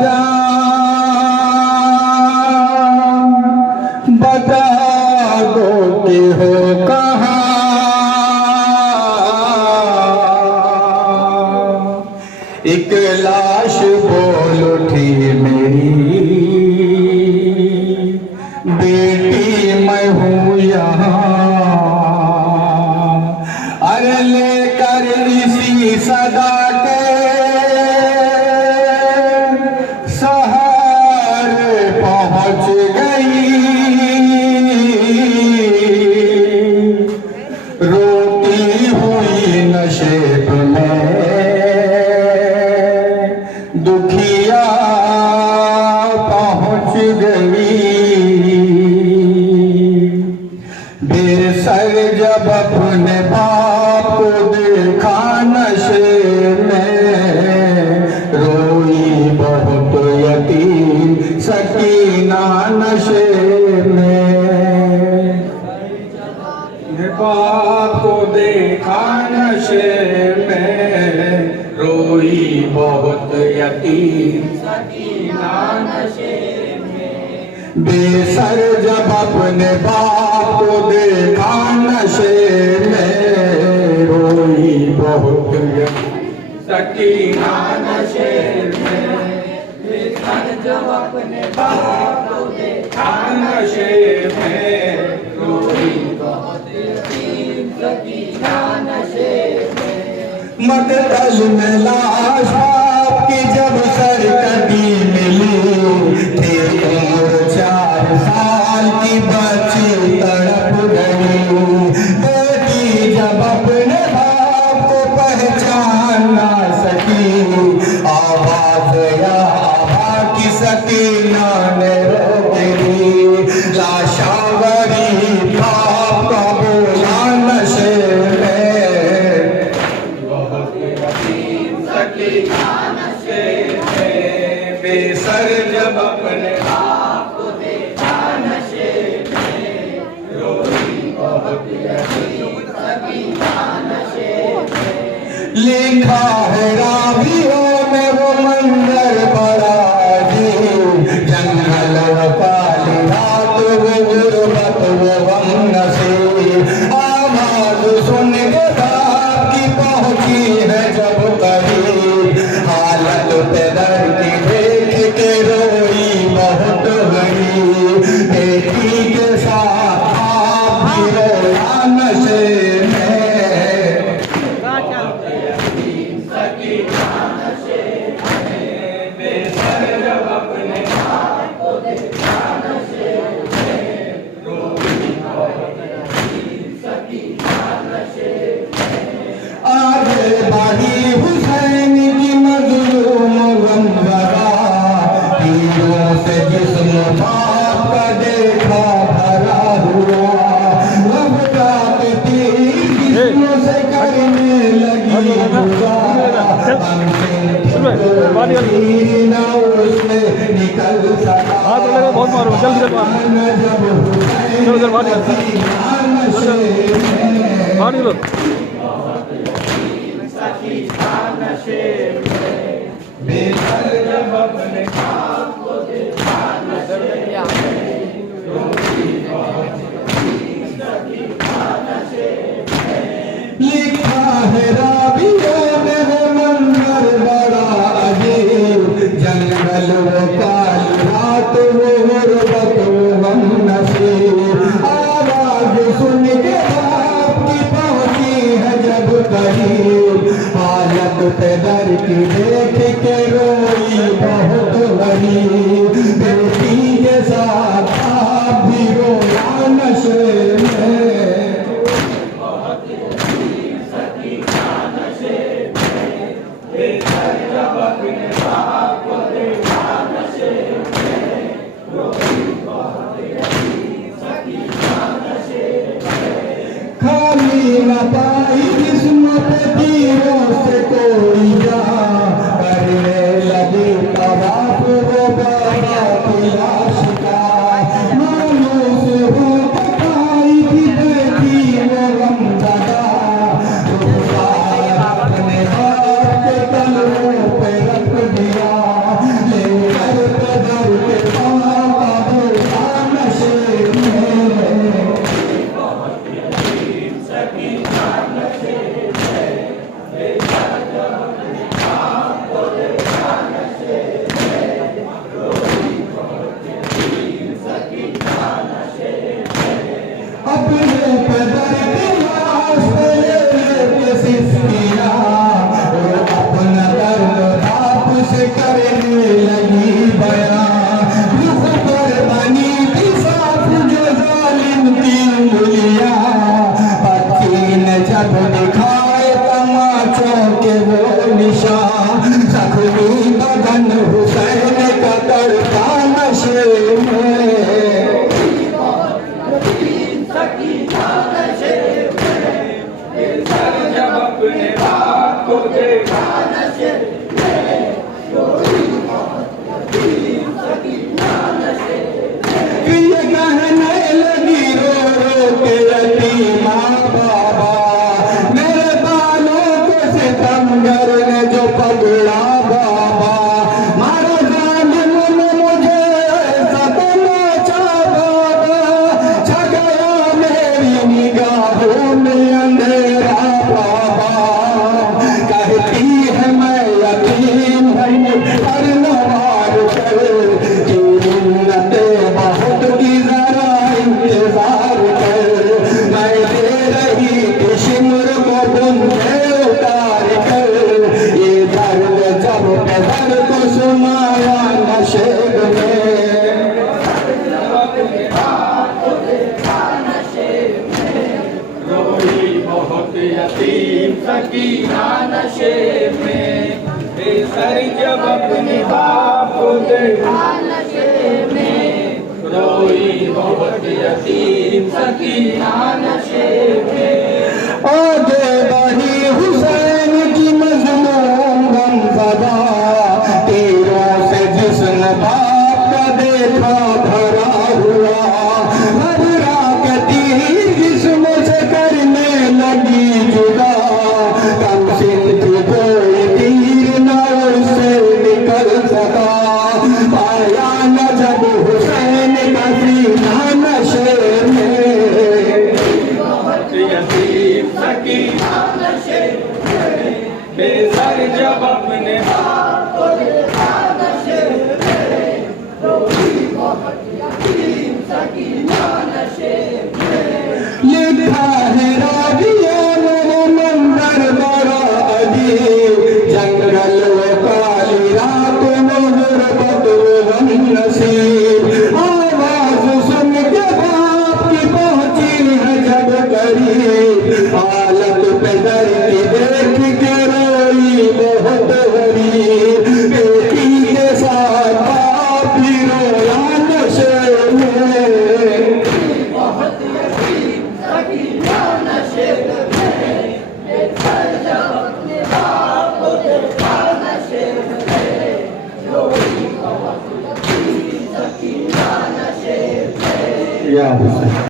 जा बता दो कि हो कहाँ एक लाश बोल उठी मेरी बेटी मैं हूँ यहाँ अरे लेकर इसी सदा के शहर पहुँच गई रोती हुई नशेब में दुखिया पहुँच गई बेसर जब अपने बाप को देखा नशे में रोई बहुत यतीम सकीना नशे में बाप को देखा नशे में रोई बहुत यतीम सकीना नशे में बेसर जब अपने बाप को देखा नशे में रोई बहुत सकीना नशे में बेसर जब अपने बाप को देखा नशे में रोई बहुत यतीम सकीना नशे में मकतल में लाश बाप की जब सरकटी मिली थी उम्र 4 साल की बच्ची तड़प गई बेटी जब अपने बाप को पहचान ना सकी आवाज या आभा की सकीना ने रोक दी लाशावरी बाप का बोला नशे में बहुत यतीम सकीना नशे में बेसर जब अपने बाप को देखा नशे में रोई बहुत यतीम सकीना नशे में लिखा है रावियों में वो मंजर बड़ा अजीब जंगल काली रात वो गुर्बत वो गम नसीब आवाज सुन के बाप की पहुंची है जब करीब हालत पे दर्द की देख के रोई बहुत गई बेटी के साथ आप भी रोया नशे में आगे बढ़ी हुसैन की मजलूम गमज़दा तीरों से जिस्म बाप का देखा भरा हुआ लबका के तीर जिस्मों से करने लगी ना उसमें निकल सका बहुत मारो जल्दी जल्दी बाहर निकलो बेसर जब अपने बाप को देखा नशे में रोई बहुत यतीम सकीना नशे में लिखा है रावियों में वो मंजर बड़ा अजीब जंगल वो काली रात वो गुर्बत वो गम नसीब आवाज सुन के बाप की पहुंची है जब करीब हालत पे दर की देख के रोई बहुत गरीब बेटी के साथ आप भी रोया नशे में बहुत यतीम सकीना नशे में बेसर जब अपने बाप को देखा नशे में रोई बहुत यतीम सकीना नशे में खाली न पाई जिस्म पे तीरों से कोई जा करने लगी तवाफ वो बाबा की लाश का मायूस हो पाई थी बेटी वो गमज़दा अपने बाप के तलवों पे रख दिया ले करता नशे में। जब अपने बाप को देखा ये कहने लगी रो रो के यतीमा बाबा, मेरे बालों को सितमगर ने जो पकड़ा बाबा, मारा जालिम ने मुझे सतमचा बाबा, छा गया मेरी निगाहों में अंधेरा बाबा। कहती है मैं यतीम हूँ पर नवार कर की मिन्नते बहुत की जरा इंतजार कर, मैं दे रही थी शिमर को बुंदे उतार कर, ये दर्द जब पैदल को सुनाया नशेब में। रोई बहुत यतीम सकीना नशे में, बेसर जब अपने बाप को देखा रोई बहुत यतीम सकीना नशे में। आगे बढ़ी हुसैन की मजलूम गमज़दा, तीरों से जिस्म बाप का देखा भरा हुआ, घबरा के तीर जिस्म से करने लगी जुदा, कम सिन थी कोई तीर न उससे निकल सका, पाया न जब हुसैन का सीना नशे में। यतीम सकीना नशे में, बेसर जब अपने बाप को देखा नशे में, रोई बहुत यतीम सकीना नशे में। लिखा है राबिया मेरे मंदिर बड़ा अजीब, जंगल वो काली रात में गुरबत वो गम नसीब, आवाज सुन के बाप की पहुंची है जब करीब, हालत पे दर्द देख के रोई बहुत गरीब, बेटी के साथ बाप भी रोया नशे में। या हुसैन।